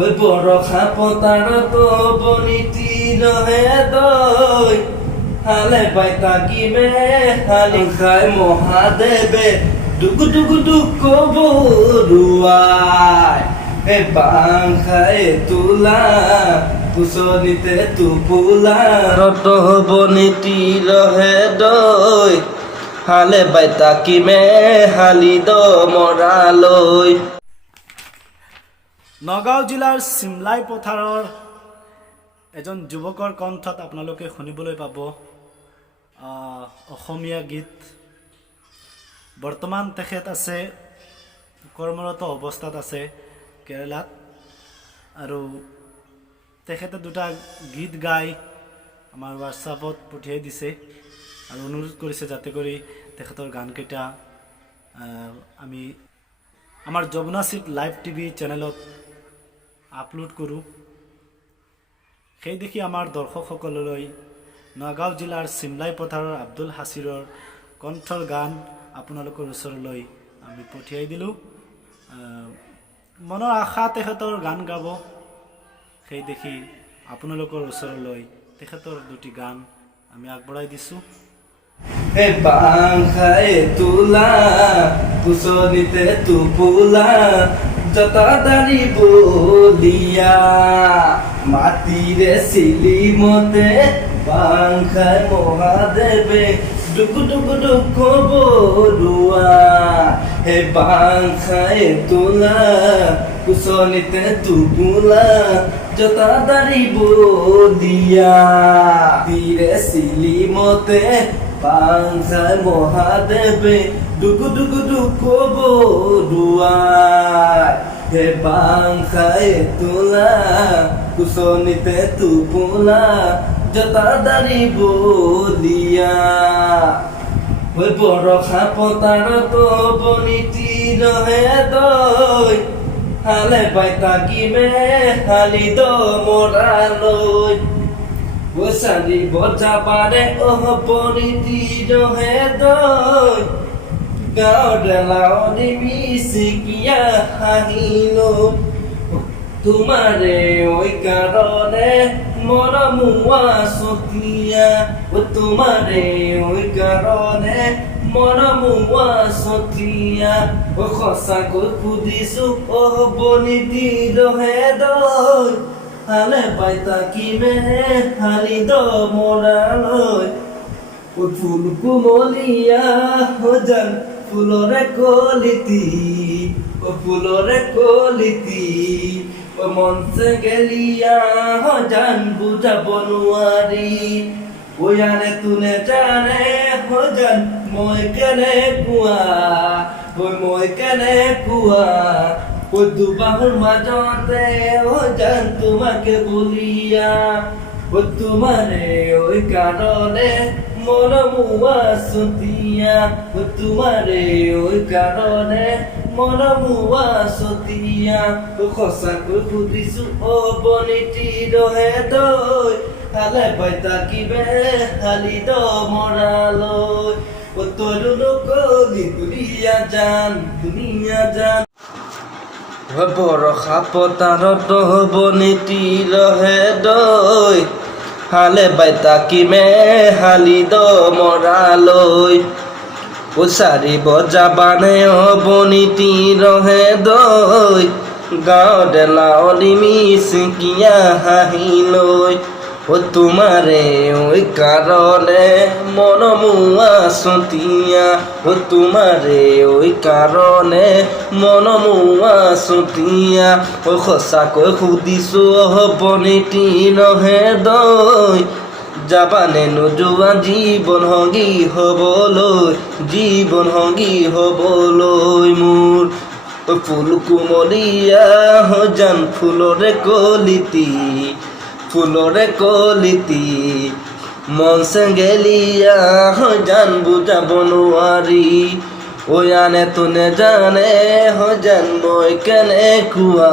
ওই বড় খাপতার তো বনিতি রহে দই হালে পাইতা কি মে হালি খায় মহাদেবে ডুগু ডুগু ডুগ বড়ুয়াই এ বাং খায় তুলা কুসনিতে তুপুলা রত বনিতি রহে দই হালে পাইতা কি মে হালি দ মৰালৈ। নগাঁও জিলাৰ চিমলাই পথাৰৰ এজন যুৱকৰ কণ্ঠত আপোনালোকে শুনিবলৈ পাব অসমীয়া গীত। বৰ্তমান তেখেত আছে কৰ্মৰত অৱস্থাত আছে কেৰেলাত, আৰু তেখেতে দুটা গীত গাই আমাৰ হোৱাটছআপত পঠিয়াই দিছে আৰু অনুৰোধ কৰিছে যাতে কৰি তেখেতৰ গানকেইটা আমি আমাৰ যমুনাচিত লাইভ টিভি চেনেলত আপলোড কৰোঁ। সেই দেখি আমাৰ দৰ্শকসকললৈ নগাঁও জিলাৰ চিমলাই পথাৰৰ আব্দুল হাছিৰৰ কণ্ঠৰ গান আপোনালোকৰ ওচৰলৈ আমি পঠিয়াই দিলোঁ। মনৰ আশা তেখেতৰ গান গাব, সেই দেখি আপোনালোকৰ ওচৰলৈ তেখেতৰ দুটি গান আমি আগবঢ়াই দিছোঁ। এ বাং খায় তুলা কুসনিতে তুপুলা যতা দাড়ি বলিয়া মাটিরে সিলি মতে বাং খায় মহাদেবে ডুগু ডুগু ডুগ বড়ুয়া হে বাং খায় তুলা কুসনিতে তুপুলা যতা দাড়ি বলিয়া তীরে সিলি মতে বাং খায় মহাদেবে ডুগু ডুগু ডুগ বড়ুয়াই হে বাং খায় তুলা কুসনিতে তুপুলা যতা দাড়ি বলিয়া ওই বড় খাপতার তো বনিতি রহে দই হালে পাইতা কি মে হালি দ মৰালৈ। গোসালি বজা পারে ওহ বনিতি রহে দই গাঁও ডেলাওনি মিচিকিয়া হাহিলো তোমারে ওই কারণে মরমুয়া সতিয়া ও তোমারে ওই কারণে মরমুয়া সতিয়া ও সঁচাকৈ সুধিছো ওহ বনিতি ৰহে দই হালে পাইতা কি মে হালি দ মৰালৈ। ও ফুল কুমলীয়া হজান ফুলরে কলিতি ও ফুলরে কলিতি ও মনসে গেলিয়া হজান বুঝাব নোৱাৰি ওই আনে তুনে জানে হজান মই কেনে কোৱা ওই মই কেনে কোৱা ওই দুবাহুৰ মাজতে হজান তোমাকে বলিয়া ও তোমারে ওই কারণে মরমুয়া সতিয়া ও তোমারে ওই কারণে মরমুয়া সতিয়া ও সঁচাকৈ সুধিছো ও বনিতি ৰহে দই হালে পাইতা কিবে হালি দ মৰালৈ। ও তৰু নকলি দুনিয়া জান দুনিয়া জান বড় খাপতাৰত বনিতি ৰহে দই হালে বাইতা কি মে হালি দ মৰালৈ। ও চাৰি বজা বানে বনিতি ৰহে দই গাঁও ডেলাওনি মিচিকিয়া হাহিলৈ ও তোমারে ওই কারণে মনমুয়া সতিয়া ও তোমারে ওই কারণে মনমুয়া সতিয়া ও সঁচাকৈ সুধিছো বনিতি ৰহে দই যাবানে নোযোৱা জীৱন সংগী হবলৈ জীৱন সংগী হবলৈ মোৰ ফুল কুমলীয়া হজান ফুলৰে কলিতি ফুলরে কলিতি মন গেলিয়া হজান বুঝাব নোৱাৰি ওই আনে তুনে জানে হজান মই কেনে কোৱা